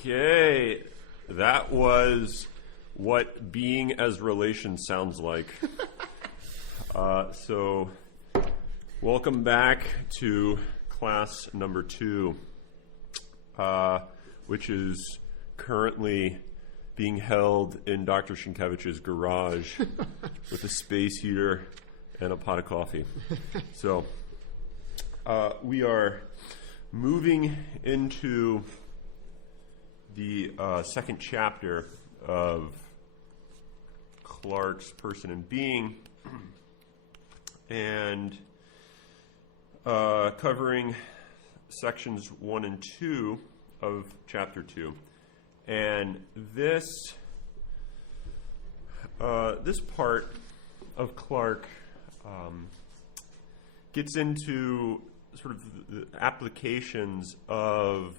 Okay, that was what being as relation sounds like. So, welcome back to class number 2, which is currently being held in Dr. Shinkevich's garage with a space heater and a pot of coffee. So, we are moving into the second chapter of Clarke's Person and Being, and covering sections 1 and 2 of chapter 2. And this part of Clarke gets into sort of the applications of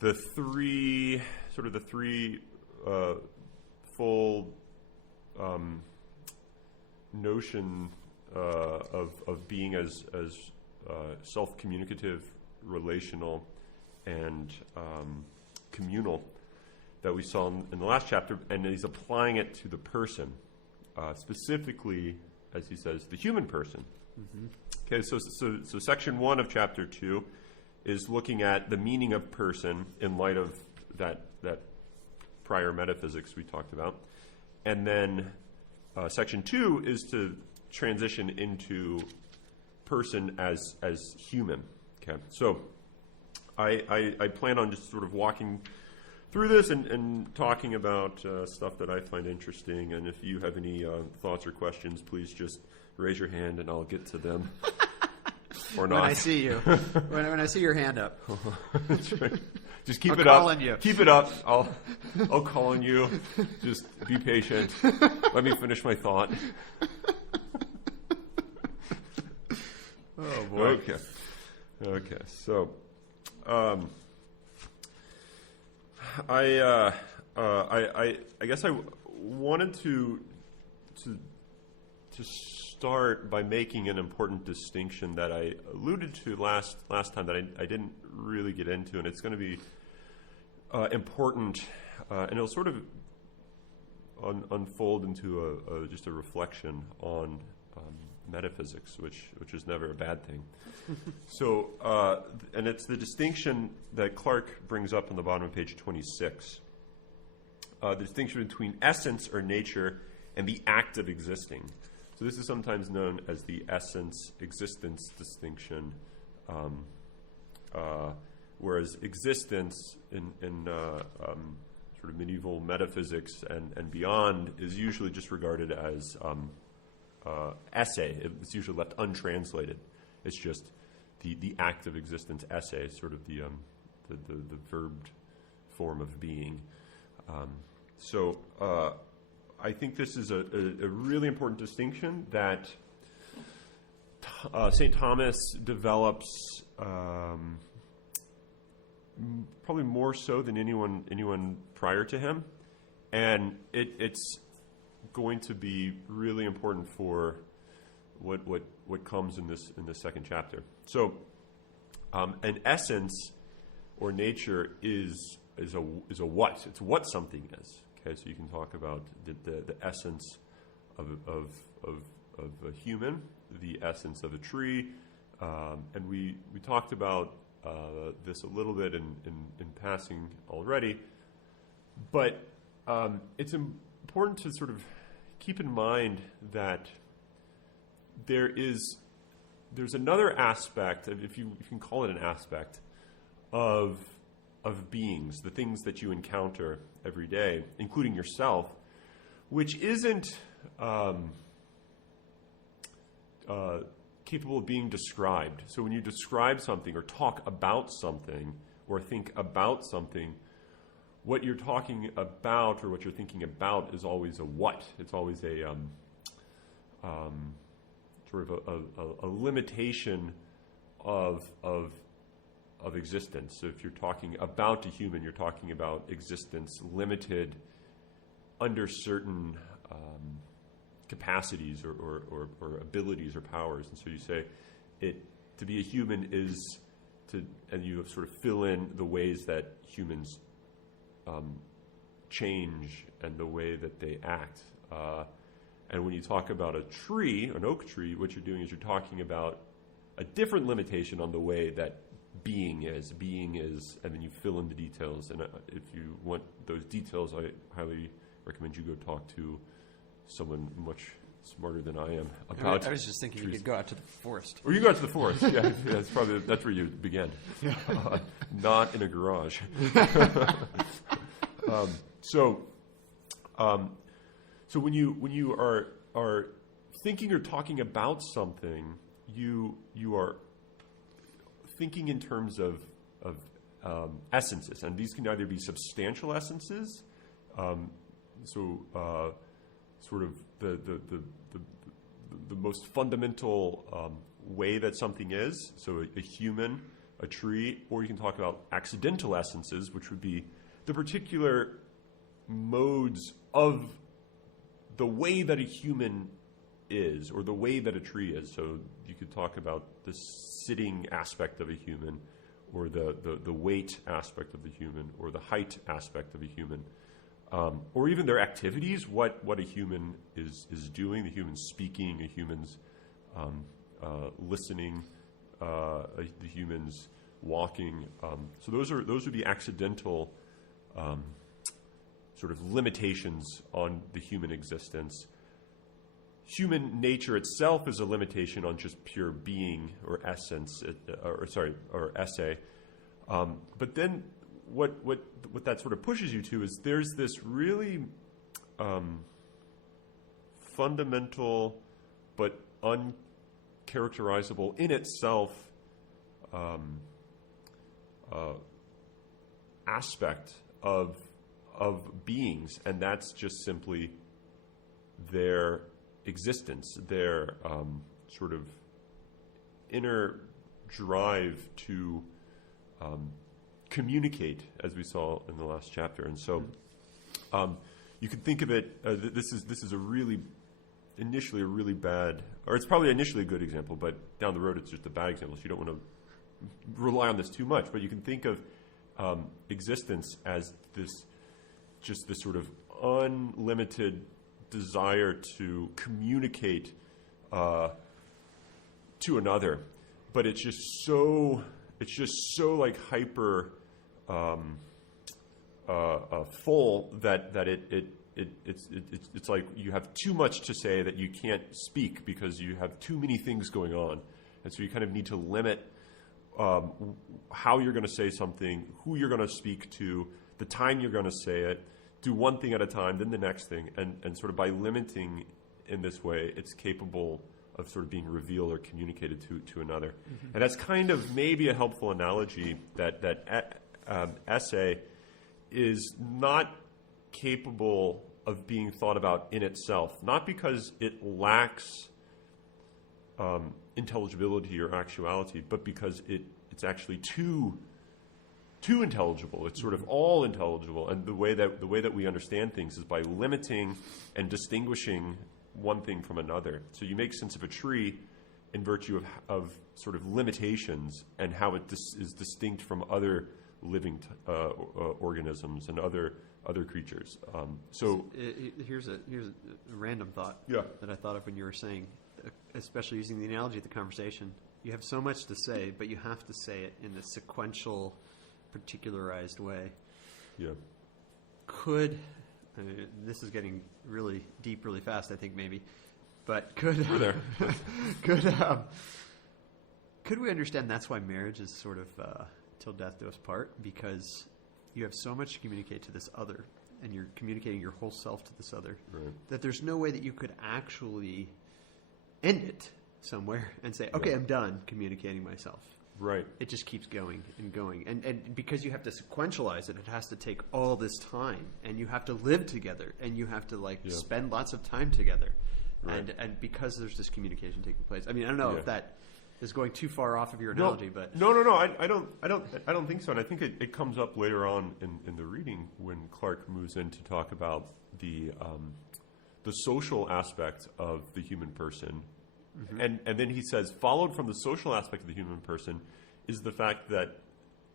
the three full notion of being as self-communicative, relational, and communal that we saw in the last chapter, and he's applying it to the person, specifically, as he says, the human person. Mm-hmm. Okay, so section 1 of chapter 2 is looking at the meaning of person in light of that prior metaphysics we talked about. And then section 2 is to transition into person as human. Okay, so I plan on just sort of walking through this and talking about stuff that I find interesting. And if you have any thoughts or questions, please just raise your hand and I'll get to them. Or not. When I see you. when I see your hand up. That's right. Just keep I'm it up. calling you. Keep it up. I'll call on you. Just be patient. Let me finish my thought. Oh boy. Okay. So, I guess I wanted to start by making an important distinction that I alluded to last time that I didn't really get into, and it's going to be important, and it'll sort of unfold into just a reflection on metaphysics, which is never a bad thing. So, and it's the distinction that Clarke brings up on the bottom of page 26. The distinction between essence or nature and the act of existing. So this is sometimes known as the essence-existence distinction, whereas existence in sort of medieval metaphysics and beyond is usually just regarded as esse. It's usually left untranslated. It's just the act of existence, esse, sort of the verbed form of being. So I think this is a really important distinction that St. Thomas develops probably more so than anyone prior to him, and it's going to be really important for what comes in this second chapter. So, an essence or nature is a what? It's what something is. Okay, so you can talk about the essence of a human, the essence of a tree, and we talked about this a little bit in passing already, but it's important to sort of keep in mind that there's another aspect, if you can call it an aspect, of beings, the things that you encounter every day, including yourself, which isn't capable of being described. So when you describe something or talk about something or think about something, what you're talking about or what you're thinking about is always a what. It's always a sort of a limitation of existence. So if you're talking about a human, you're talking about existence limited under certain capacities or abilities or powers. And so you say to be a human is and you sort of fill in the ways that humans change and the way that they act. And when you talk about a tree, an oak tree, what you're doing is you're talking about a different limitation on the way that being is, and then you fill in the details. And if you want those details, I highly recommend you go talk to someone much smarter than I am about. I was just thinking trees. You could go out to the forest. Or you go out to the forest. Yeah, that's where you begin. Not in a garage. So when you are thinking or talking about something, you are thinking in terms of essences, and these can either be substantial essences, sort of the most fundamental way that something is, so a human, a tree, or you can talk about accidental essences, which would be the particular modes of the way that a human is, or the way that a tree is. So you could talk about the sitting aspect of a human, or the weight aspect of the human, or the height aspect of a human, or even their activities, what a human is doing, the human's speaking, the human's listening, the human's walking. So those would be accidental sort of limitations on the human existence. Human nature itself is a limitation on just pure being or essence, or esse. But then what that sort of pushes you to is there's this really fundamental but uncharacterizable in itself aspect of beings, and that's just simply their existence, their sort of inner drive to communicate, as we saw in the last chapter. And so you could think of it, this is initially a really bad, or it's probably initially a good example, but down the road it's just a bad example, so you don't want to rely on this too much. But you can think of existence as this sort of unlimited desire to communicate to another, but it's just so like hyper full that it's like you have too much to say that you can't speak because you have too many things going on, and so you kind of need to limit how you're going to say something, who you're going to speak to, the time you're going to say it. Do one thing at a time, then the next thing, and sort of by limiting in this way, it's capable of sort of being revealed or communicated to another. Mm-hmm. And that's kind of maybe a helpful analogy that esse is not capable of being thought about in itself, not because it lacks intelligibility or actuality, but because it's actually too intelligible. It's sort of all intelligible, and the way that we understand things is by limiting and distinguishing one thing from another. So you make sense of a tree in virtue of sort of limitations and how it is distinct from other living organisms and other creatures. Here's a random thought that I thought of when you were saying, especially using the analogy of the conversation. You have so much to say, but you have to say it in a sequential, particularized way. Yeah. This is getting really deep really fast, I think, maybe. But could we understand that's why marriage is sort of till death do us part? Because you have so much to communicate to this other, and you're communicating your whole self to this other, right, that there's no way that you could actually end it somewhere and say, okay, I'm done communicating myself. Right. It just keeps going and going. And because you have to sequentialize it, it has to take all this time. And you have to live together. And you have to spend lots of time together. Right. And because there's this communication taking place. I mean, I don't know if that is going too far off of your analogy, but No. I don't think so. And I think it comes up later on in the reading when Clarke moves in to talk about the social aspect of the human person. Mm-hmm. And then he says, followed from the social aspect of the human person is the fact that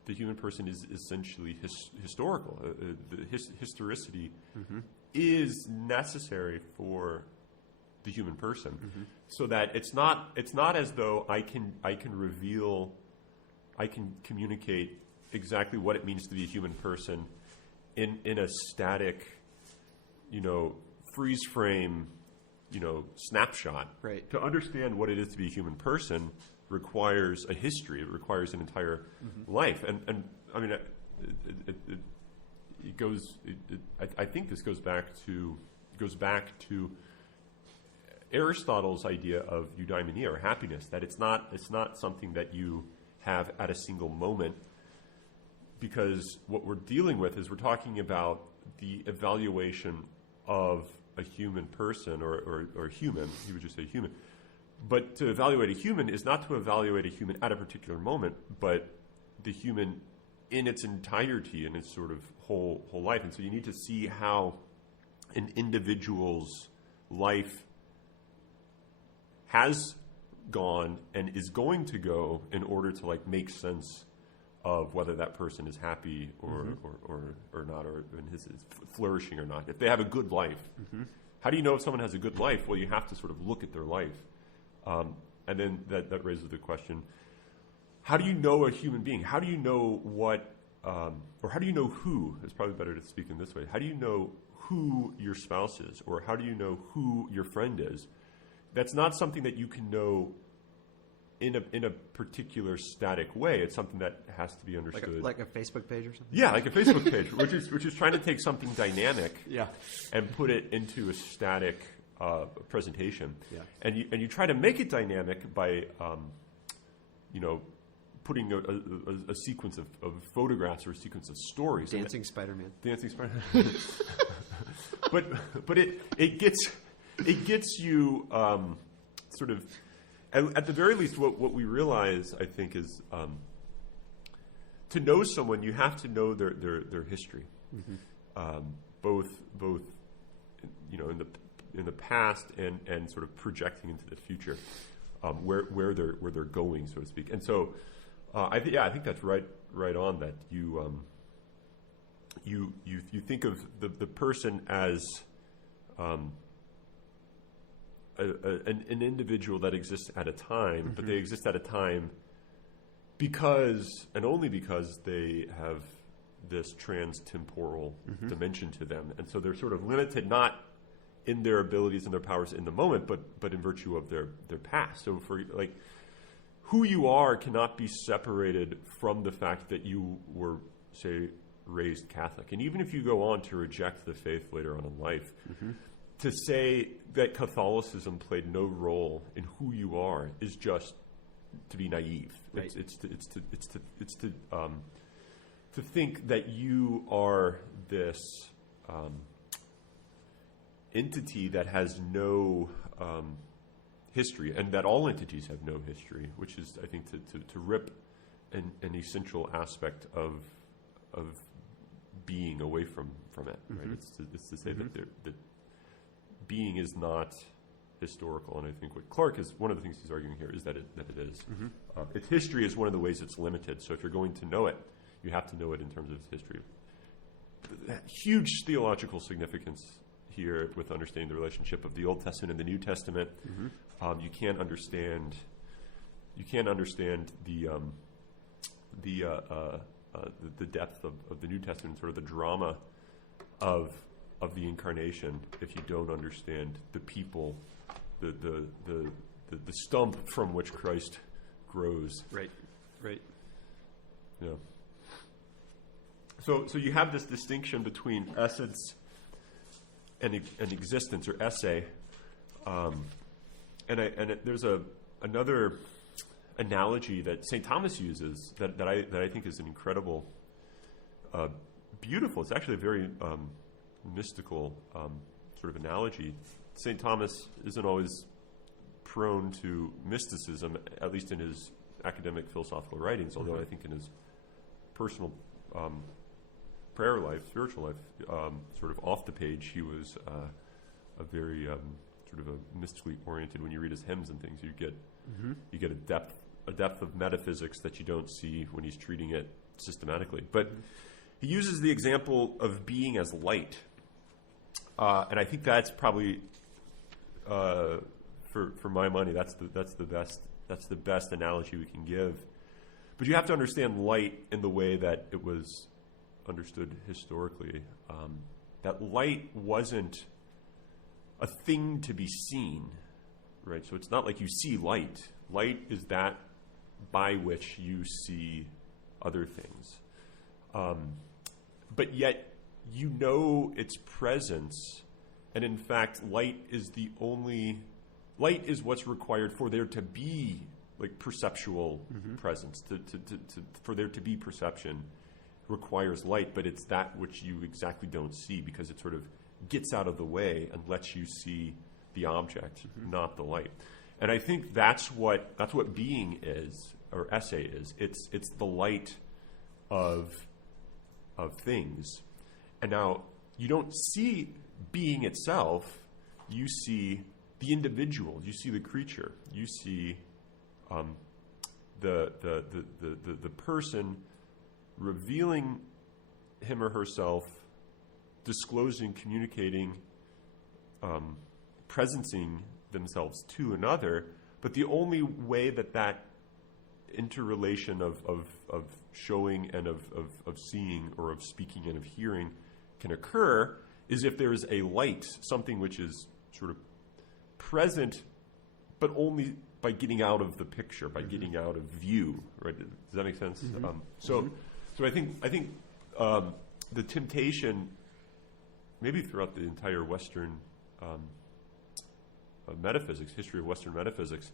the human person is essentially historical. The historicity is necessary for the human person, so that it's not as though I can communicate exactly what it means to be a human person in a static, freeze frame, snapshot. Right. To understand what it is to be a human person requires a history. It requires an entire life. And I mean, it goes. I think this goes back to Aristotle's idea of eudaimonia, or happiness. That it's not something that you have at a single moment, because what we're dealing with is we're talking about the evaluation of a human person, or human. He would just say human. But to evaluate a human is not to evaluate a human at a particular moment, but the human in its entirety, in its sort of whole life. And so you need to see how an individual's life has gone and is going to go in order to make sense of whether that person is happy or not, or is flourishing or not. If they have a good life, how do you know if someone has a good life? Well, you have to sort of look at their life. And then that raises the question, how do you know a human being? How do you know what, or how do you know who? It's probably better to speak in this way. How do you know who your spouse is? Or how do you know who your friend is? That's not something that you can know in a particular static way. It's something that has to be understood. Like a Facebook page or something? Yeah, like a Facebook page, which is trying to take something dynamic and put it into a static presentation. Yeah. And you try to make it dynamic by putting a sequence of photographs or a sequence of stories. Dancing Spider-Man. Dancing Spider-Man. but it gets you sort of, at the very least, what we realize, I think, is to know someone, you have to know their history, both in the past and sort of projecting into the future, where they're going, so to speak. And so I think that's right on, that you think of the person as an individual that exists at a time, but they exist at a time because, and only because, they have this trans-temporal dimension to them. And so they're sort of limited not in their abilities and their powers in the moment, but in virtue of their past. So for who you are cannot be separated from the fact that you were, say, raised Catholic. And even if you go on to reject the faith later on in life, to say that Catholicism played no role in who you are is just to be naive. Right. It's to think that you are this entity that has no history, and that all entities have no history, which is, I think, to rip an essential aspect of being away from it. Right? It's to say that being is not historical, and I think what Clarke is, one of the things he's arguing here, is that it is. Its history is one of the ways it's limited. So if you're going to know it, you have to know it in terms of its history. Huge theological significance here with understanding the relationship of the Old Testament and the New Testament. You can't understand the depth of the New Testament, sort of the drama of the incarnation, if you don't understand the people, the stump from which Christ grows. Right. Yeah. So you have this distinction between essence and existence, or esse, there's another analogy that St. Thomas uses that I think is an incredible, beautiful. It's actually a very mystical sort of analogy. St. Thomas isn't always prone to mysticism, at least in his academic philosophical writings, although I think in his personal prayer life, spiritual life, sort of off the page, he was a very sort of a mystically oriented. When you read his hymns and things, you get a depth a depth of metaphysics that you don't see when he's treating it systematically. But he uses the example of being as light. And I think that's probably, for my money, that's the best analogy we can give. But you have to understand light in the way that it was understood historically. That light wasn't a thing to be seen, right? So it's not like you see light. Light is that by which you see other things. But yet you know its presence, and in fact, light is what's required for there to be like perceptual presence. For there to be perception requires light, but it's that which you exactly don't see because it sort of gets out of the way and lets you see the object, not the light. And I think that's what being is, or essay is. It's the light of things. And now you don't see being itself. You see the individual. You see the creature. You see the person revealing him or herself, disclosing, communicating, presencing themselves to another. But the only way that interrelation of showing and of seeing, or of speaking and of hearing, can occur is if there is a light, something which is sort of present, but only by getting out of the picture, by getting out of view. Right? Does that make sense? So I think the temptation, maybe throughout the entire Western metaphysics, history of Western metaphysics,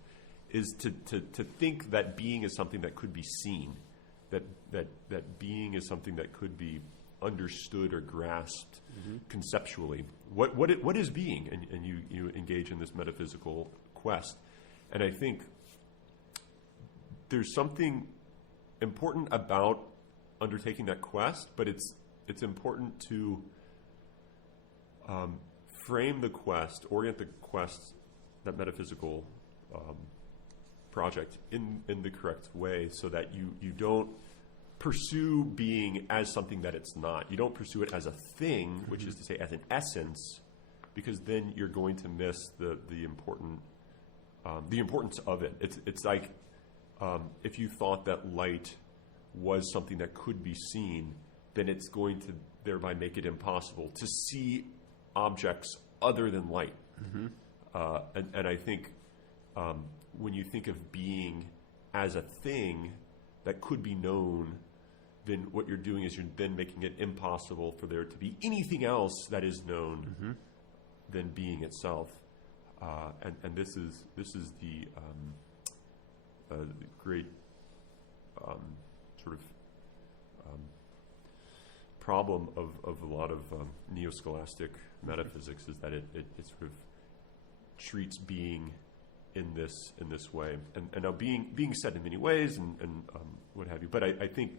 is to think that being is something that could be seen, that being is something that could be understood or grasped conceptually. What is being? And you engage in this metaphysical quest. And I think there's something important about undertaking that quest, but it's important to frame the quest, orient the quest, that metaphysical project in the correct way, so that you don't pursue being as something that it's not. You don't pursue it as a thing, which is to say as an essence, because then you're going to miss the importance of it. It's like if you thought that light was something that could be seen, then it's going to thereby make it impossible to see objects other than light. And I think when you think of being as a thing that could be known, then what you're doing is you're then making it impossible for there to be anything else that is known than being itself. And this is the great sort of problem of a lot of neo-scholastic metaphysics, is that it sort of treats being in this way, and now being said in many ways and what have you. But I think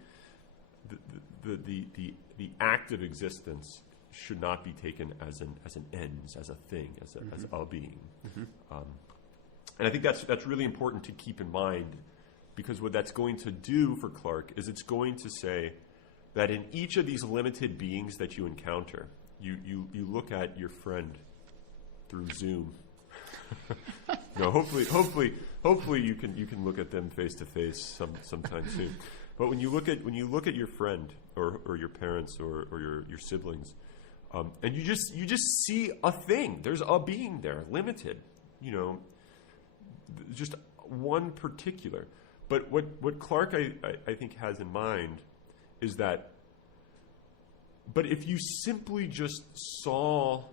the act of existence should not be taken as an ends, as a thing, as a being. And I think that's really important to keep in mind, because what that's going to do for Clarke is it's going to say that in each of these limited beings that you encounter, you look at your friend through Zoom. No, hopefully you can look at them face to face sometime soon. But when you look at your friend or your parents or your siblings, and you just see a thing. There's a being there, limited. Just one particular. But what Clarke I think has in mind is that, but if you simply just saw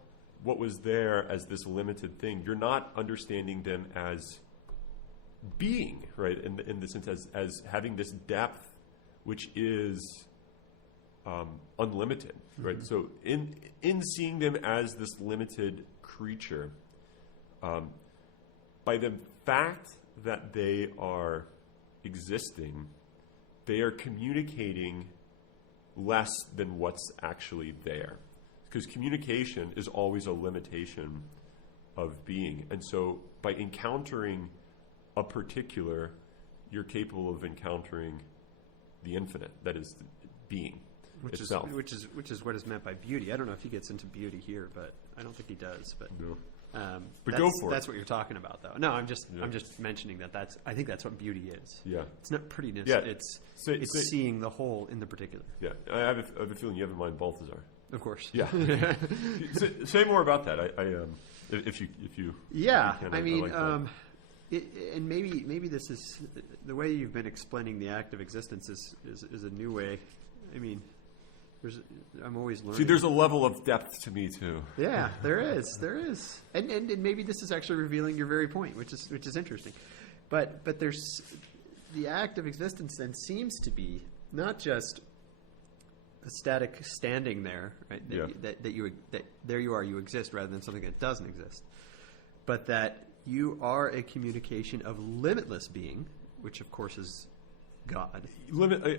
what was there as this limited thing, you're not understanding them as being, right? In the sense as having this depth, which is unlimited, right? So in seeing them as this limited creature, by the fact that they are existing, they are communicating less than what's actually there. Because communication is always a limitation of being. And so by encountering a particular, you're capable of encountering the infinite, that is being itself. Which is what is meant by beauty. I don't know if he gets into beauty here, but I don't think he does. But No. but go for it. That's what you're talking about, though. No, I'm just mentioning that. I think that's what beauty is. Yeah. It's not prettiness. Yeah. It's seeing the whole in the particular. Yeah. I have a feeling you have in mind Balthazar. Of course. Yeah. Say more about that. If you. Yeah. Can, I mean, like that. and maybe this is the way you've been explaining the act of existence is a new way. I mean, I'm always learning. See, there's a level of depth to me too. Yeah, there is, and maybe this is actually revealing your very point, which is interesting. But there's the act of existence then seems to be not just a static standing there, right? That there you are, you exist, rather than something that doesn't exist, but that you are a communication of limitless being, which of course is God.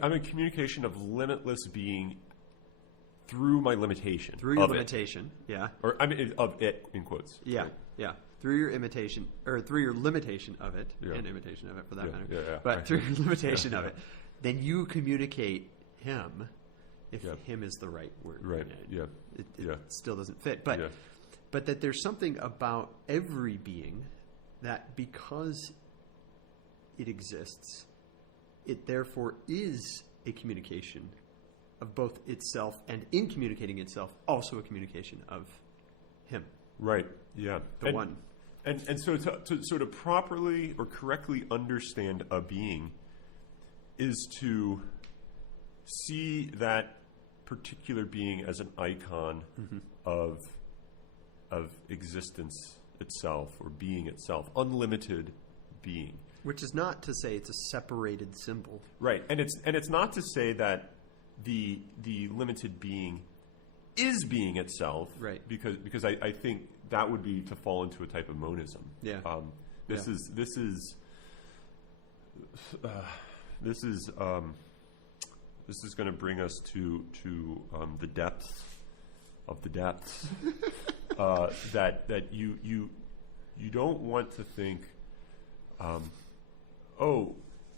I'm a communication of limitless being through my limitation. Through your limitation, yeah. Or I mean, of it, in quotes. Yeah, right? yeah. Through your imitation, or through your limitation of it, Yeah. and imitation of it for that Yeah, matter. yeah. But through your limitation of it, then you communicate him, if him is the right word. Right, yeah. It still doesn't fit. But, Yeah. but that there's something about every being that because it exists, it therefore is a communication of both itself, and in communicating itself, also a communication of him. Right. Yeah. The one. And so to properly or correctly understand a being is to see that particular being as an icon of existence itself, or being itself, unlimited being. Which is not to say it's a separated symbol. Right. And it's not to say that the limited being is being itself. Right. Because I think that would be to fall into a type of monism. Yeah. This is going to bring us to the depths of the depths. That you don't want to think,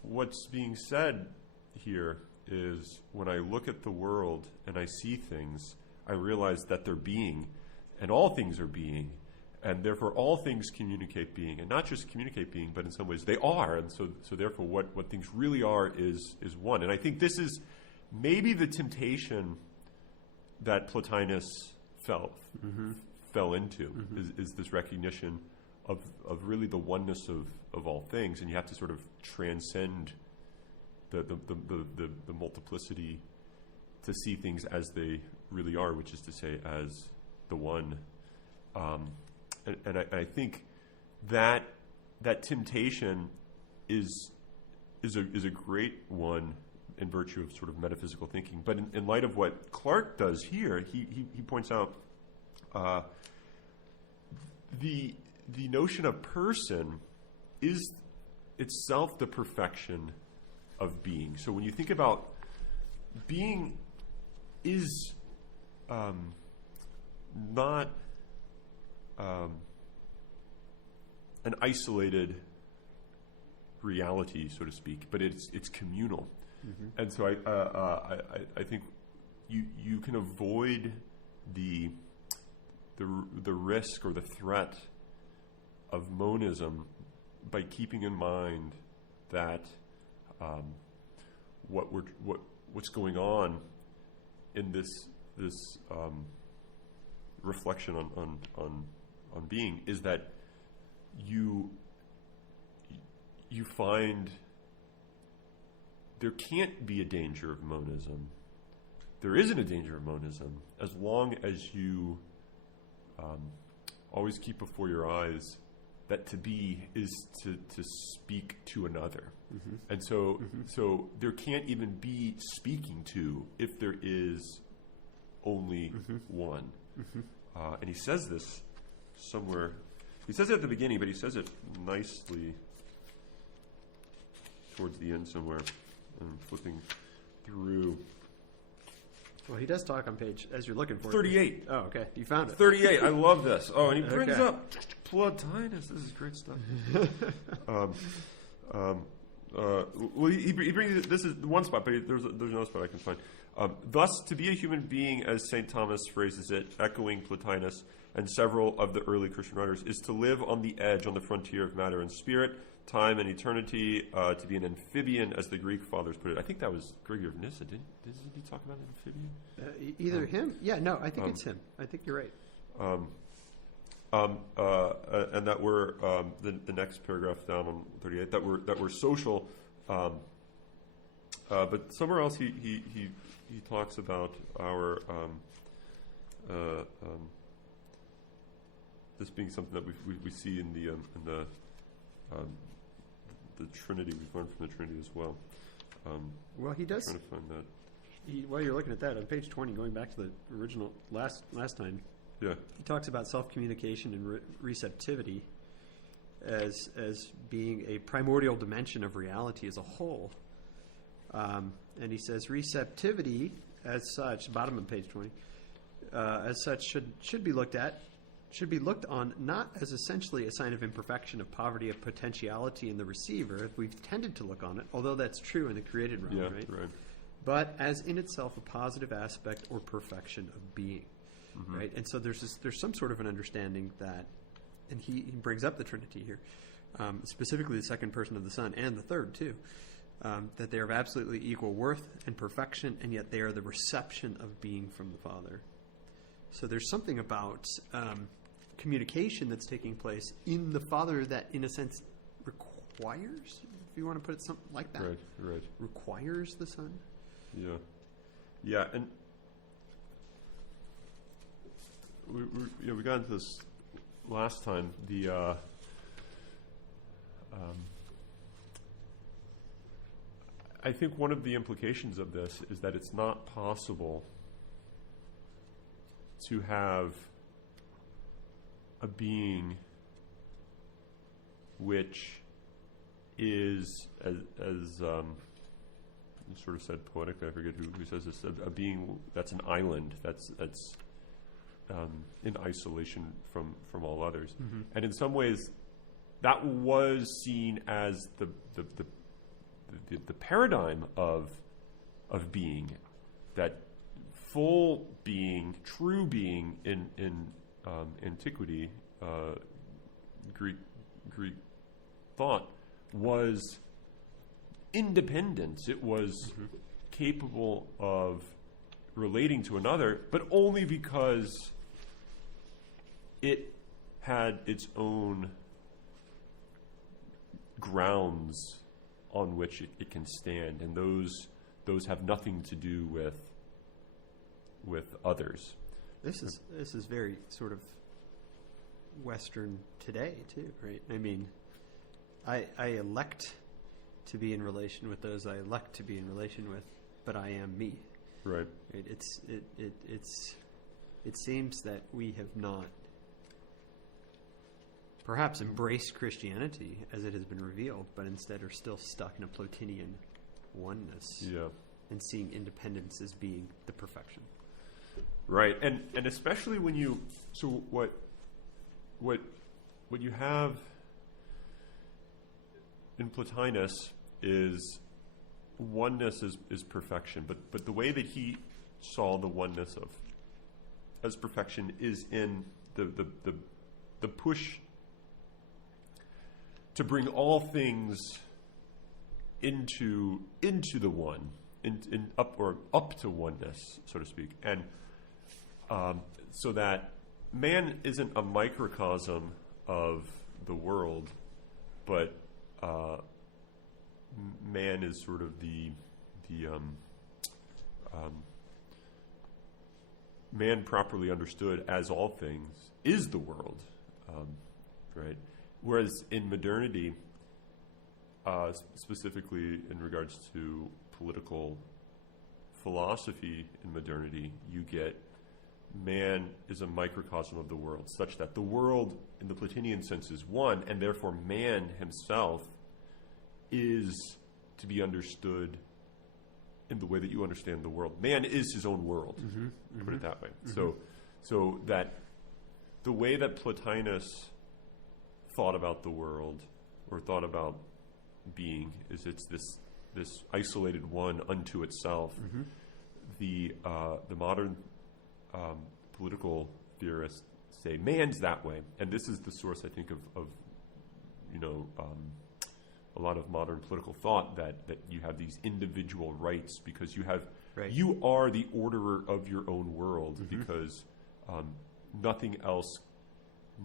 what's being said here is when I look at the world and I see things, I realize that they're being, and all things are being, and therefore all things communicate being, and not just communicate being, but in some ways they are, and so therefore what things really are is one. And I think this is maybe the temptation that Plotinus fell into, is this recognition of really the oneness of all things, and you have to sort of transcend the multiplicity to see things as they really are, which is to say as the one. And I think that temptation is a great one in virtue of sort of metaphysical thinking. But in light of what Clarke does here, he points out the notion of person is itself the perfection of being. So when you think about being is not an isolated reality, so to speak, but it's communal. And so I think you can avoid the risk or the threat of monism by keeping in mind that what's going on in this reflection on being is that you find there can't be a danger of monism. There isn't a danger of monism as long as you always keep before your eyes that to be is to speak to another. And so there can't even be speaking to if there is only one. And he says this somewhere. He says it at the beginning, but he says it nicely towards the end somewhere. I'm flipping through. Well, he does talk on page, as you're looking for 38. Oh, okay. You found it. 38. I love this. Oh, and he brings up Plotinus. This is great stuff. well, he brings this is one spot, but there's another spot I can find. Thus, to be a human being, as St. Thomas phrases it, echoing Plotinus and several of the early Christian writers, is to live on the edge, on the frontier of matter and spirit, time and eternity, to be an amphibian, as the Greek fathers put it. I think that was Gregory of Nyssa. Didn't he talk about an amphibian? Either him? Yeah, no, I think it's him. I think you're right. And that we're the next paragraph down on 38. That we're social, but somewhere else he talks about our this being something that we see in the Trinity. We've learned from the Trinity as well. Well, he does. Trying to find that. While you're looking at that, on page 20, going back to the original last time, yeah, he talks about self-communication and receptivity as being a primordial dimension of reality as a whole. And he says receptivity, as such, bottom of page 20, as such should be looked on not as essentially a sign of imperfection, of poverty, of potentiality in the receiver, if we've tended to look on it, although that's true in the created realm, yeah, right? Right. But as in itself a positive aspect or perfection of being, right? And so there's some sort of an understanding that, and he brings up the Trinity here, specifically the second person of the Son and the third too, that they are of absolutely equal worth and perfection, and yet they are the reception of being from the Father. So there's something about communication that's taking place in the Father that, in a sense, requires, if you want to put it something like that, right, requires the Son. Yeah, and we got into this last time. I think one of the implications of this is that it's not possible to have a being which is, as you sort of said poetically, I forget who says this, a being that's an island, that's in isolation from all others. Mm-hmm. And in some ways, that was seen as the paradigm of being, that full being, true being in antiquity, Greek thought was independence. It was capable of relating to another, but only because it had its own grounds on which it can stand, and those have nothing to do with others. This is very sort of Western today too, right? I mean, I elect to be in relation with those I elect to be in relation with, but I am me. Right. It seems that we have not perhaps embraced Christianity as it has been revealed, but instead are still stuck in a Plotinian oneness. Yeah. And seeing independence as being the perfection. Right. And especially when you, so what you have in Plotinus is oneness is perfection, but the way that he saw the oneness as perfection is in the push to bring all things into the one, in up to oneness, so to speak, and so that man isn't a microcosm of the world, but man is sort of the man properly understood as all things is the world, right? Whereas in modernity, specifically in regards to political philosophy in modernity, you get man is a microcosm of the world, such that the world in the Plotinian sense is one, and therefore man himself is to be understood in the way that you understand the world. Man is his own world, put it that way. So that the way that Plotinus thought about the world, or thought about being is it's this isolated one unto itself. Mm-hmm. The modern political theorists say man's that way, and this is the source, I think, of a lot of modern political thought, that you have these individual rights because you are the orderer of your own world, mm-hmm. because nothing else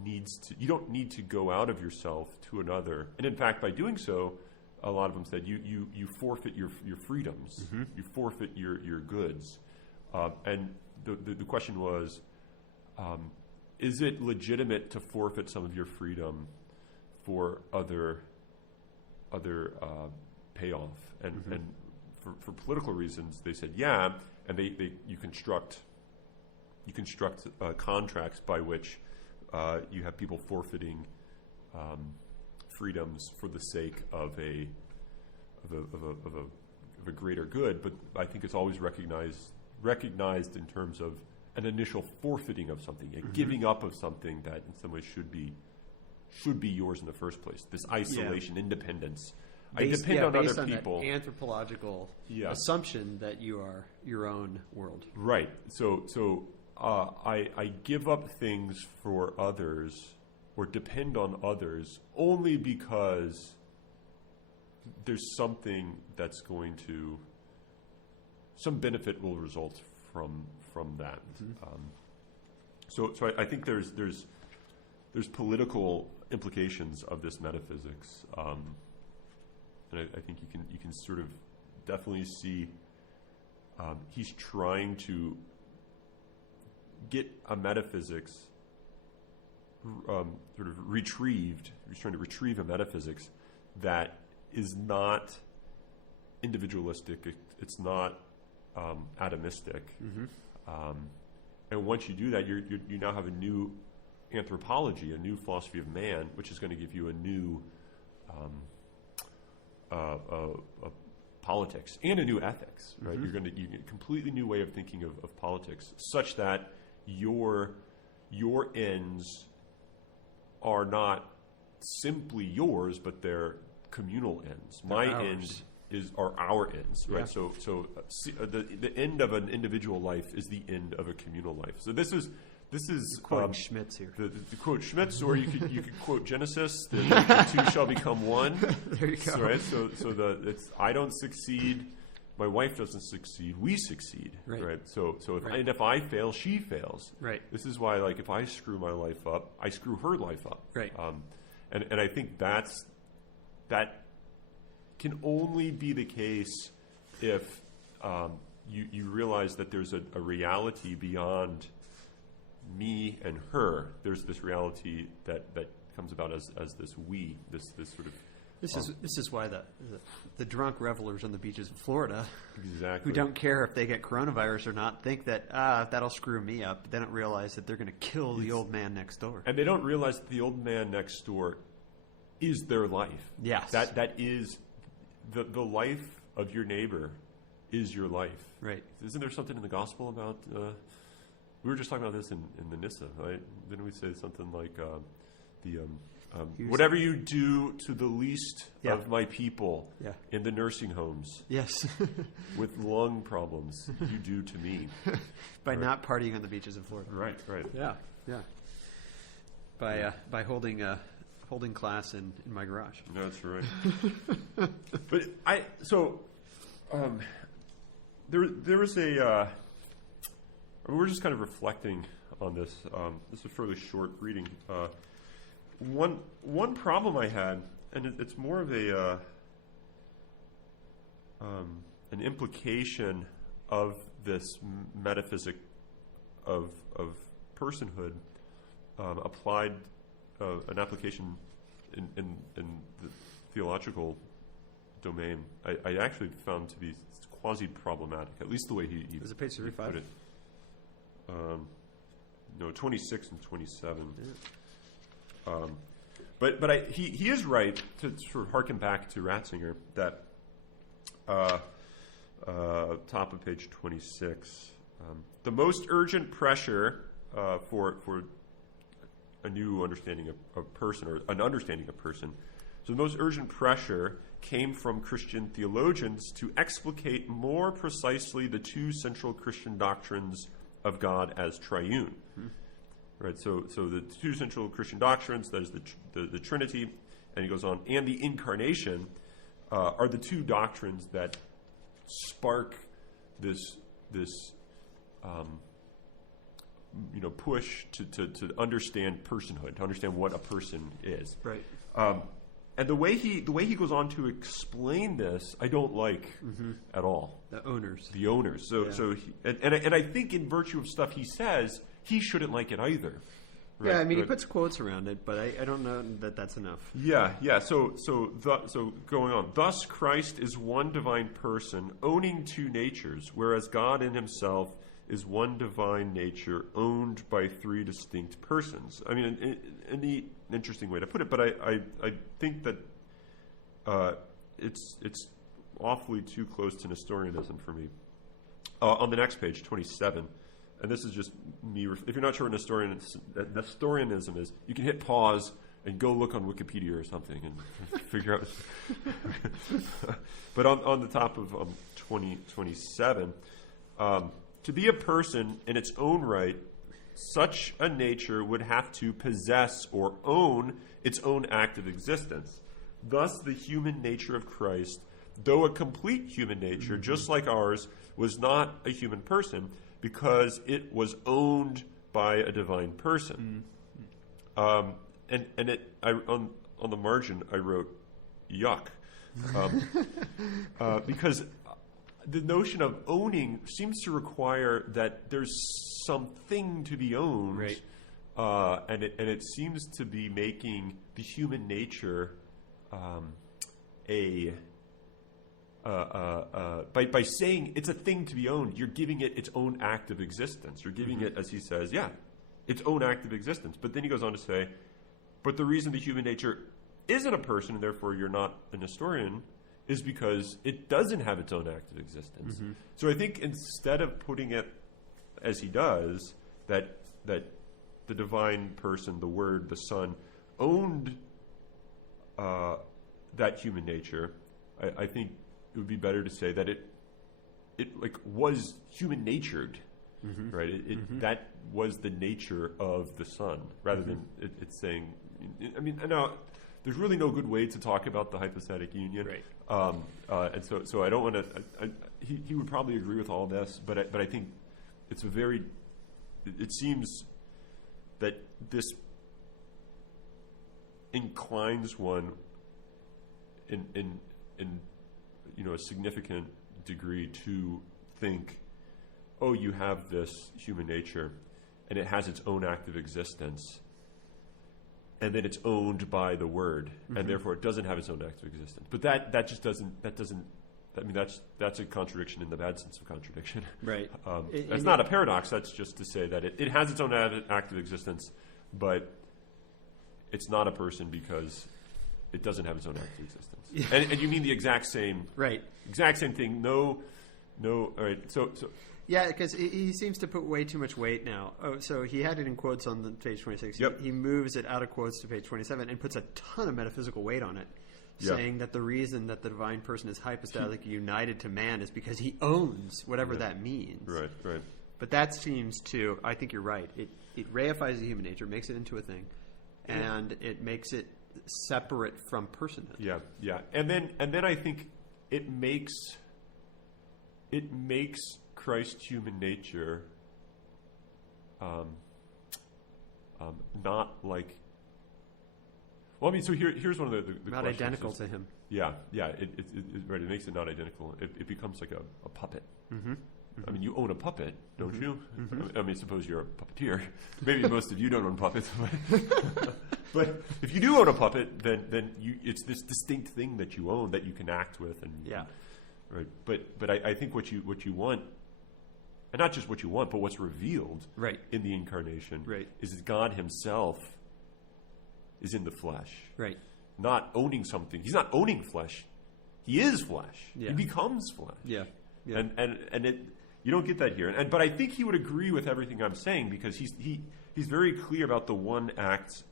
you don't need to go out of yourself to another. And in fact, by doing so, a lot of them said you forfeit your freedoms, mm-hmm. you forfeit your goods. And the question was, is it legitimate to forfeit some of your freedom for other payoff? And mm-hmm. and for political reasons, they said yeah, and you construct contracts by which you have people forfeiting freedoms for the sake of a greater good. But I think it's always recognized in terms of an initial forfeiting of something, a mm-hmm. giving up of something that in some ways should be yours in the first place. This isolation, independence. I depend on other people. That anthropological assumption that you are your own world. Right. So I give up things for others or depend on others only because there's something that's some benefit will result from that. Mm-hmm. So I think there's political implications of this metaphysics, and I think you can sort of definitely see he's trying to get a metaphysics sort of retrieved. He's trying to retrieve a metaphysics that is not individualistic. It's not atomistic. Mm-hmm. And once you do that, you now have a new anthropology, a new philosophy of man, which is going to give you a new politics and a new ethics. Right? Mm-hmm. You get a completely new way of thinking of politics, such that your ends are not simply yours, but they're communal ends. They're My ours. end are our ends, right? Yeah. So the end of an individual life is the end of a communal life. So this is Quoting Schmitz here. The quote Schmitz, or you could quote Genesis: the two shall become one. There you go. So, right? So it's I don't succeed, my wife doesn't succeed, we succeed. Right. So if Right. if I fail, she fails. Right. This is why, like, if I screw my life up, I screw her life up. Right. And I think that can only be the case if you realize that there's a reality beyond me and her. There's this reality that comes about as this we, this sort of. This is why the drunk revelers on the beaches of Florida, exactly, who don't care if they get coronavirus or not, think that that'll screw me up. But they don't realize that they're going to kill the old man next door, and they don't realize that the old man next door is their life. Yes, that is the life of your neighbor is your life. Right? Isn't there something in the gospel about? We were just talking about this in the Nissa, right? Didn't we say something like whatever you do to the least of my people in the nursing homes, yes, with lung problems, you do to me by not partying on the beaches of Florida. Right. Yeah. By holding class in my garage. That's right. But there was a. We're just kind of reflecting on this. This is a fairly short reading. One problem I had, and it's more of an implication of this metaphysic of personhood, applied an application in the theological domain. I actually found to be quasi-problematic, at least the way he Is it page 35? put it. No, 26 and 27. Yeah. But he is right to sort of harken back to Ratzinger that top of page 26. The most urgent pressure for a new understanding of person, or an understanding of person, So the most urgent pressure came from Christian theologians to explicate more precisely the two central Christian doctrines of God as triune. Right. So the two central Christian doctrines, that is the Trinity, and he goes on, and the Incarnation, are the two doctrines that spark this push to understand personhood, to understand what a person is. Right. And the way he goes on to explain this, I don't like at all. The owners. So I think in virtue of stuff he says, he shouldn't like it either. Right? Yeah, I mean, he puts quotes around it, but I don't know that that's enough. Yeah. So going on. Thus, Christ is one divine person owning two natures, whereas God in himself is one divine nature owned by three distinct persons. I mean, a neat, interesting way to put it, but I think that it's awfully too close to Nestorianism for me. On the next page, 27, and this is just me. If you're not sure what Nestorianism is, you can hit pause and go look on Wikipedia or something and figure out. But on the top of 27, to be a person in its own right, such a nature would have to possess or own its own active existence. Thus, the human nature of Christ, though a complete human nature, just like ours, was not a human person because it was owned by a divine person. On the margin, I wrote, yuck. Because the notion of owning seems to require that there's something to be owned, right. And it seems to be making the human nature by saying it's a thing to be owned, you're giving it its own active existence. You're giving it, as he says, its own active existence. But then he goes on to say, but the reason the human nature isn't a person, and therefore you're not a Nestorian, is because it doesn't have its own active existence. So I think instead of putting it as he does, that the divine person, the Word, the Son, owned that human nature, I think it would be better to say that it was human natured, right? That was the nature of the Son, rather than it's saying. I mean, now there's really no good way to talk about the hypostatic union, right? And so I don't want to. He would probably agree with all this, but I think it's a very. It seems that this inclines one in a significant degree to think, oh, you have this human nature, and it has its own active existence, and then it's owned by the Word, and therefore it doesn't have its own active existence. But that just doesn't. I mean, that's a contradiction in the bad sense of contradiction. Right. That's not a paradox. That's just to say that it has its own active existence, but it's not a person because it doesn't have its own active existence. And you mean the exact same, right? Exact same thing. No. All right. So. Yeah, because he seems to put way too much weight now. Oh, so he had it in quotes on the page 26. Yep. He moves it out of quotes to page 27 and puts a ton of metaphysical weight on it, saying that the reason that the divine person is hypostatically united to man is because he owns whatever that means. Right. But that seems to, I think you're right. It reifies the human nature, makes it into a thing, and it makes it separate from personhood. Yeah. And then I think it makes Christ's human nature not like. Well, I mean, so here's one of the not questions. identical to him. Yeah. Right. It makes it not identical. It becomes like a puppet. I mean, you own a puppet, don't you? I mean, suppose you're a puppeteer. Maybe most of you don't own puppets, but if you do own a puppet, then it's this distinct thing that you own that you can act with, and right. But I think what you want, and not just what you want, but what's revealed in the incarnation, is that God Himself is in the flesh, not owning something. He's not owning flesh. He is flesh. He becomes flesh. And it. You don't get that here, but I think he would agree with everything I'm saying because he's very clear about the one act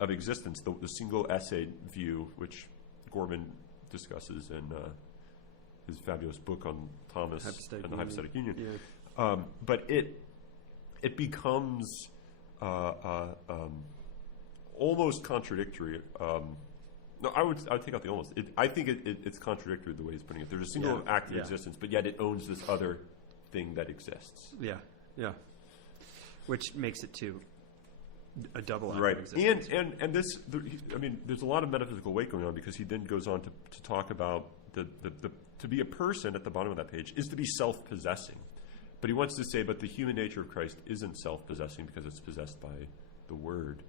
of existence, the single essay view, which Gorman discusses in his fabulous book on Thomas and the hypostatic union. Yeah. But it becomes almost contradictory. No, I would take out the almost. I think it's contradictory the way he's putting it. There's a single act of existence, but yet it owns this other thing that exists. Yeah, yeah. Which makes it too a double act Right. of existence. And this, I mean, there's a lot of metaphysical weight going on, because he then goes on to talk about the to be a person at the bottom of that page is to be self-possessing. But he wants to say, but the human nature of Christ isn't self-possessing because it's possessed by the Word.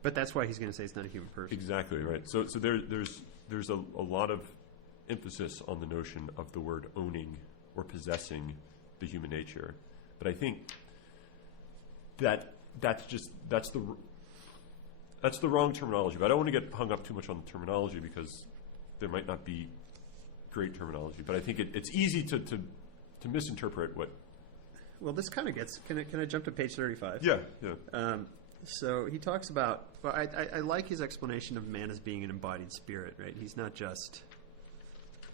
But that's why he's going to say it's not a human person. Exactly, right. So there's a lot of emphasis on the notion of the word owning or possessing the human nature. But I think that's the wrong terminology. But I don't want to get hung up too much on the terminology, because there might not be great terminology. But I think it's easy to misinterpret what. Well, this kind of gets. Can I jump to page 35? Yeah. So he talks about. Well, I like his explanation of man as being an embodied spirit. Right. He's not just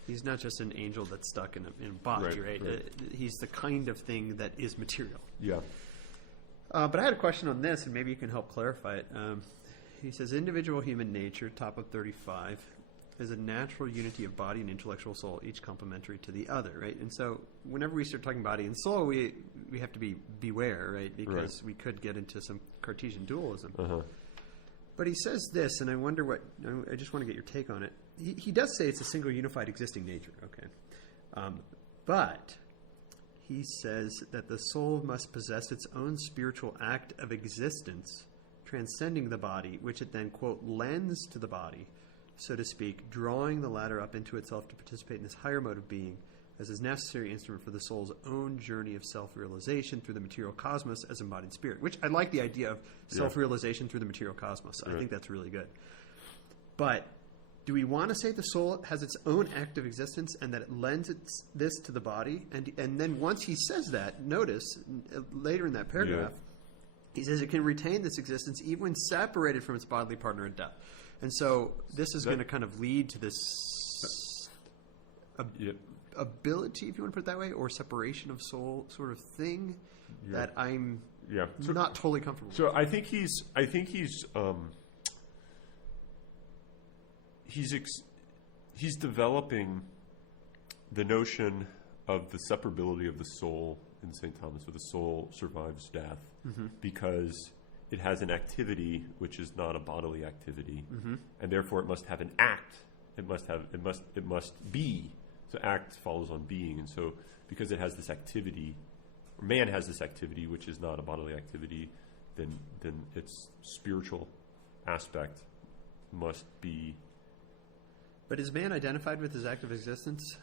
an angel that's stuck in a body. Right. He's the kind of thing that is material. Yeah. But I had a question on this, and maybe you can help clarify it. He says, individual human nature, top of 35, is a natural unity of body and intellectual soul, each complementary to the other, right? And so whenever we start talking body and soul, we have to beware, right? Because we could get into some Cartesian dualism. Uh-huh. But he says this, and I wonder I just want to get your take on it. He does say it's a single unified existing nature, okay? But he says that the soul must possess its own spiritual act of existence, transcending the body, which it then, quote, lends to the body, so to speak, drawing the latter up into itself to participate in this higher mode of being as a necessary instrument for the soul's own journey of self-realization through the material cosmos as embodied spirit, which I like the idea of self-realization through the material cosmos. I think that's really good. But do we want to say the soul has its own act of existence and that it lends this to the body? And then once he says that, notice later in that paragraph, he says it can retain this existence even when separated from its bodily partner at death. And so this is going to kind of lead to this ability, if you want to put it that way, or separation of soul sort of thing that I'm not totally comfortable with. So I think he's developing the notion of the separability of the soul in St. Thomas, where the soul survives death because it has an activity which is not a bodily activity, and therefore it must have an act. It must be. So act follows on being, and so because it has this activity, or man has this activity which is not a bodily activity, then its spiritual aspect must be. But is man identified with his act of existence?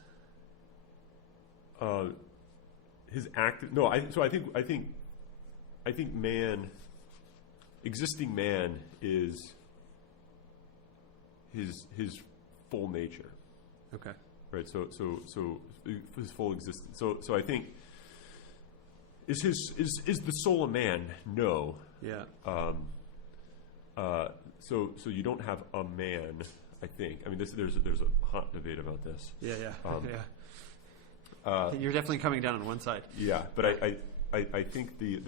His act. No, I think man, existing man, is his full nature. Okay. Right. So his full existence. So I think is the soul a man? No. Yeah. So you don't have a man. I think. I mean, there's a hot debate about this. Yeah. You're definitely coming down on one side. Yeah, but I think the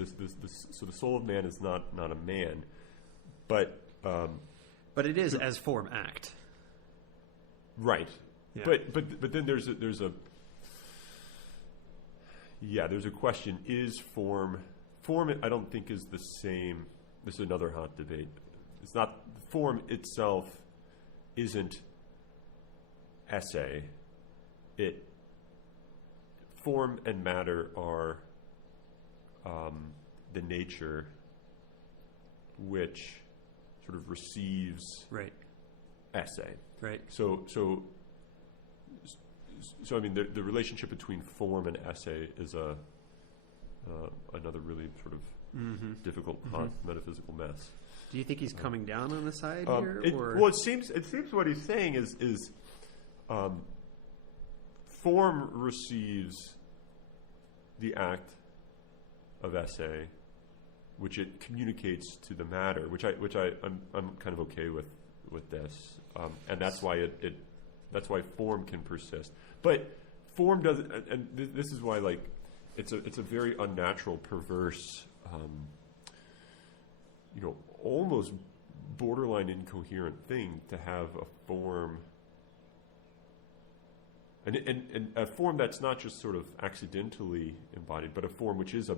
soul of man is not a man, but it is as form act. Right. Yeah. But then there's a question: is form? I don't think is the same. This is another hot debate. It's not form itself. Isn't essay. Form and matter are the nature which sort of receives essay. Right. So I mean the relationship between form and essay is another really sort of difficult, hot metaphysical mess. Do you think he's coming down on the side here? Well, it seems what he's saying is form receives the act of essay, which it communicates to the matter, which I'm kind of okay with this, and that's why that's why form can persist. But form doesn't, and this is why like it's a very unnatural, perverse, almost borderline incoherent thing to have a form. And a form that's not just sort of accidentally embodied, but a form which is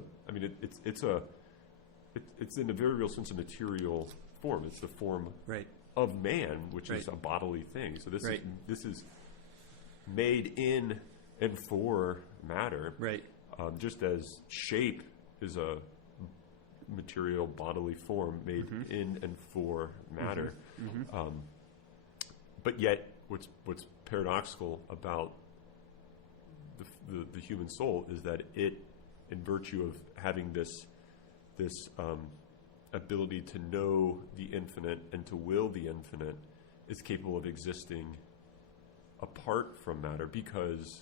it's in a very real sense a material form. It's the form of man, which is a bodily thing. So this is made in and for matter, just as shape is a material bodily form made in and for matter. But yet, what's paradoxical about the human soul is that it, in virtue of having this ability to know the infinite and to will the infinite, is capable of existing apart from matter, because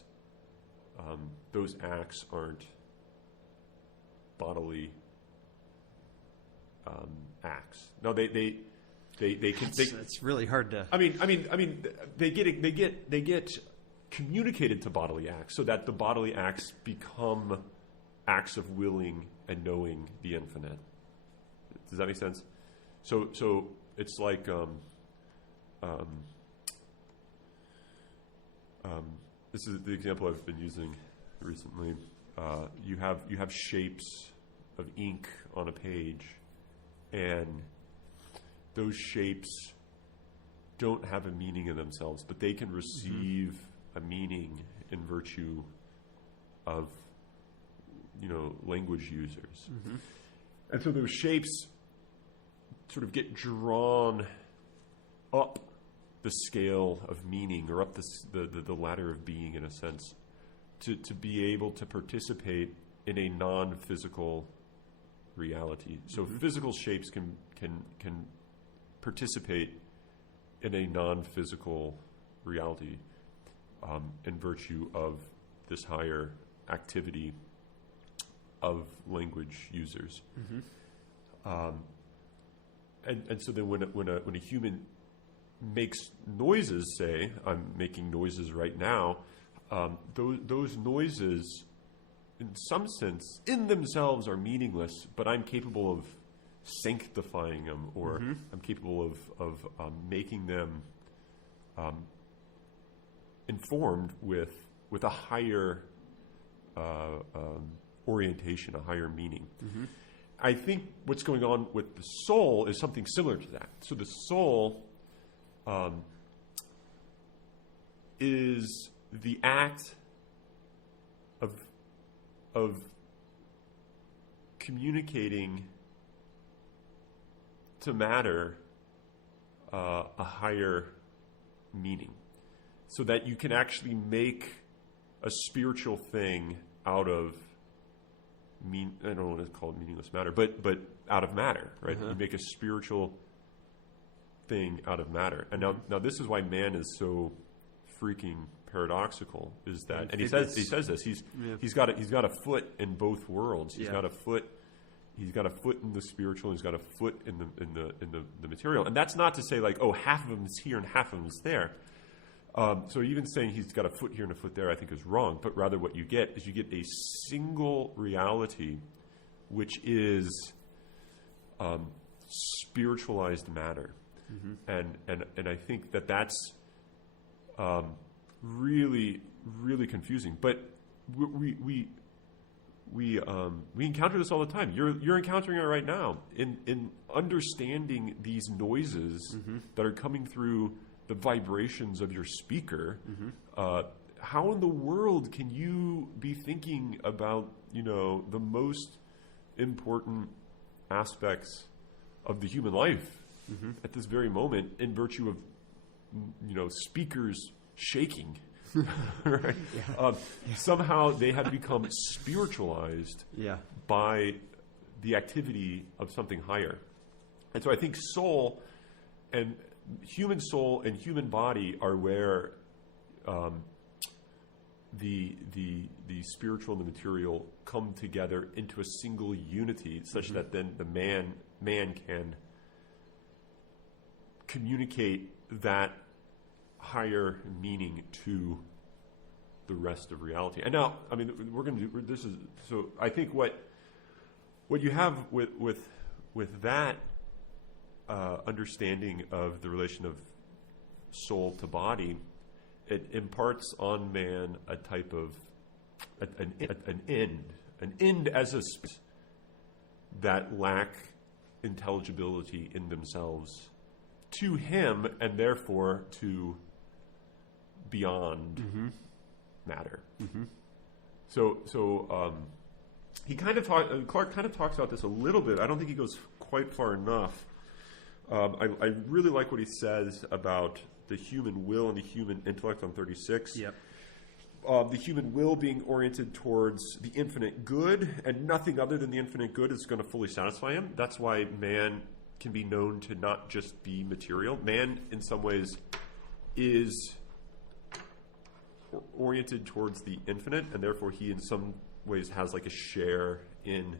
those acts aren't bodily acts. No, they can. It's really hard to. I mean, they get communicated to bodily acts, so that the bodily acts become acts of willing and knowing the infinite. Does that make sense? So it's like this is the example I've been using recently. You have shapes of ink on a page, and those shapes don't have a meaning in themselves, but they can receive a meaning in virtue of language users. And so those shapes sort of get drawn up the scale of meaning, or up the ladder of being, in a sense, to be able to participate in a non-physical reality. So physical shapes can participate in a non-physical reality in virtue of this higher activity of language users. And so then when a human makes noises, say I'm making noises right now, those noises in some sense in themselves are meaningless, but I'm capable of sanctifying them, or I'm capable of making them informed with a higher orientation, a higher meaning. I think what's going on with the soul is something similar to that. So the soul is the act of communicating to matter a higher meaning, so that you can actually make a spiritual thing out of I don't want to call it meaningless matter, but out of matter, right? You make a spiritual thing out of matter. And now this is why man is so freaking paradoxical, is that, and he says this, he's got a foot in both worlds. He's got a foot in the spiritual, and he's got a foot in the material. And that's not to say like, oh, half of him is here and half of him is there. So even saying he's got a foot here and a foot there, I think, is wrong. But rather what you get is you get a single reality, which is spiritualized matter. And I think that's really, really confusing. But we encounter this all the time. You're encountering it right now in understanding these noises that are coming through the vibrations of your speaker. How in the world can you be thinking about the most important aspects of the human life at this very moment, in virtue of speakers shaking? Right? Somehow they have become spiritualized by the activity of something higher. And so I think human soul and human body are where the spiritual and the material come together into a single unity, such that then the man can communicate that higher meaning to the rest of reality. And now, I mean, we're going to do this. Is so. I think what you have with that understanding of the relation of soul to body, it imparts on man a type of an end as a that lack intelligibility in themselves to him, and therefore to beyond matter. So he kind of Clarke kind of talks about this a little bit. I don't think he goes quite far enough. I really like what he says about the human will and the human intellect on 36. Yep. The human will being oriented towards the infinite good, and nothing other than the infinite good is going to fully satisfy him. That's why man can be known to not just be material. Man, in some ways, is oriented towards the infinite, and therefore he, in some ways, has like a share in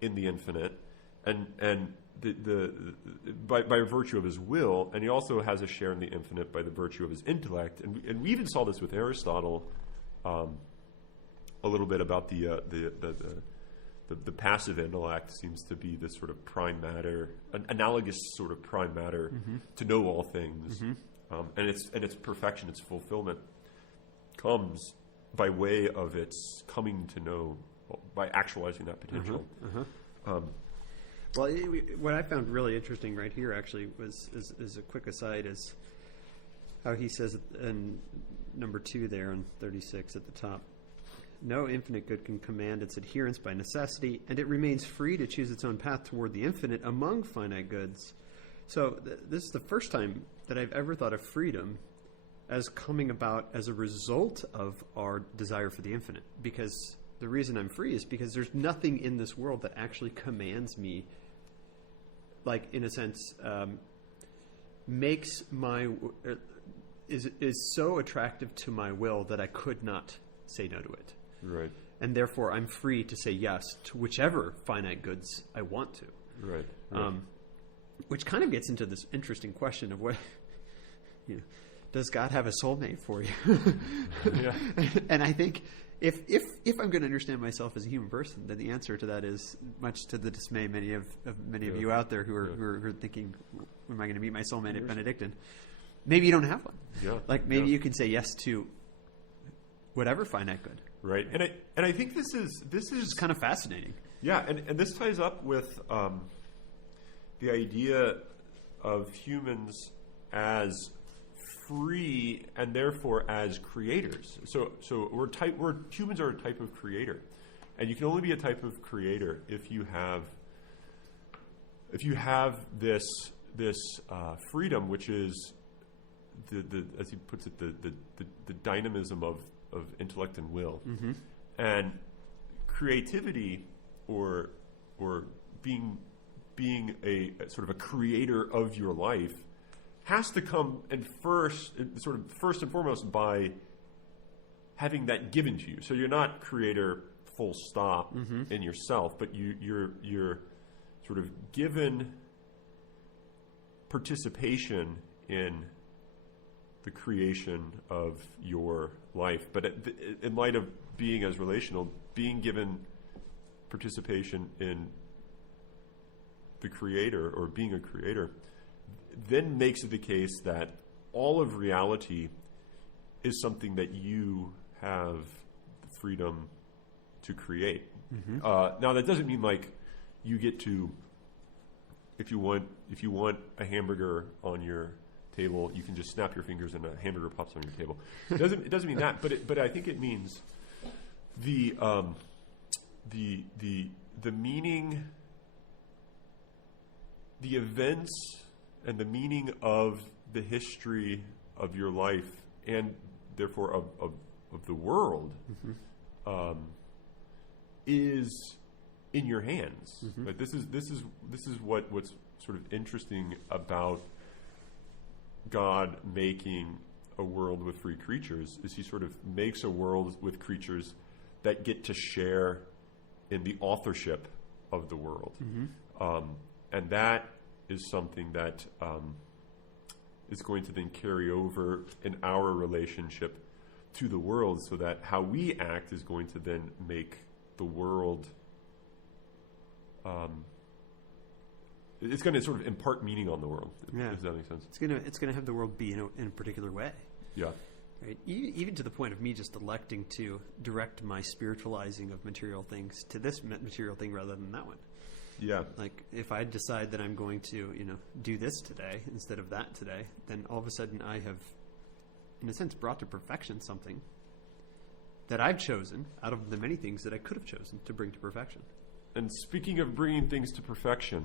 the infinite, and by virtue of his will, and he also has a share in the infinite by the virtue of his intellect. And we even saw this with Aristotle a little bit about the passive intellect seems to be this sort of prime matter, an analogous sort of prime matter to know all things, and its perfection, its fulfillment comes by way of its coming to know, by actualizing that potential. Well, what I found really interesting right here actually was is a quick aside is how he says in number 2 there on 36 at the top, no infinite good can command its adherence by necessity, and it remains free to choose its own path toward the infinite among finite goods. So this is the first time that I've ever thought of freedom as coming about as a result of our desire for the infinite, because the reason I'm free is because there's nothing in this world that actually commands me, like, in a sense, makes my is so attractive to my will that I could not say no to it. Right. And therefore, I'm free to say yes to whichever finite goods I want to. Right. Which kind of gets into this interesting question of what, does God have a soulmate for you? Yeah. And I think if I'm going to understand myself as a human person, then the answer to that is, much to the dismay many of you out there who are thinking, "Am I going to meet my soulmate at Benedictine?" Maybe you don't have one. Yeah. Like maybe you can say yes to whatever finite good. Right. And I think this is It's kind of fascinating. Yeah, and this ties up with the idea of humans as free and therefore as creators. So humans are a type of creator, and you can only be a type of creator if you have this freedom, which is the as he puts it, the dynamism of intellect and will, and creativity or being a sort of a creator of your life has to come first and foremost by having that given to you. So you're not creator full stop in yourself, but you're sort of given participation in the creation of your life. But in light of being as relational, being given participation in the creator or being a creator then makes it the case that all of reality is something that you have the freedom to create. Now that doesn't mean like you get to, if you want a hamburger on your table, you can just snap your fingers and a hamburger pops on your table. It doesn't mean that, but I think it means the meaning, the events and the meaning of the history of your life and therefore of the world is in your hands. Like this is what's sort of interesting about God making a world with free creatures is he sort of makes a world with creatures that get to share in the authorship of the world. And that is something that is going to then carry over in our relationship to the world, so that how we act is going to then make the world, it's going to sort of impart meaning on the world. Does that make sense? It's gonna have the world be in a particular way. Yeah. Right? Even to the point of me just electing to direct my spiritualizing of material things to this material thing rather than that one. Yeah. Like, if I decide that I'm going to, do this today instead of that today, then all of a sudden I have, in a sense, brought to perfection something that I've chosen out of the many things that I could have chosen to bring to perfection. And speaking of bringing things to perfection,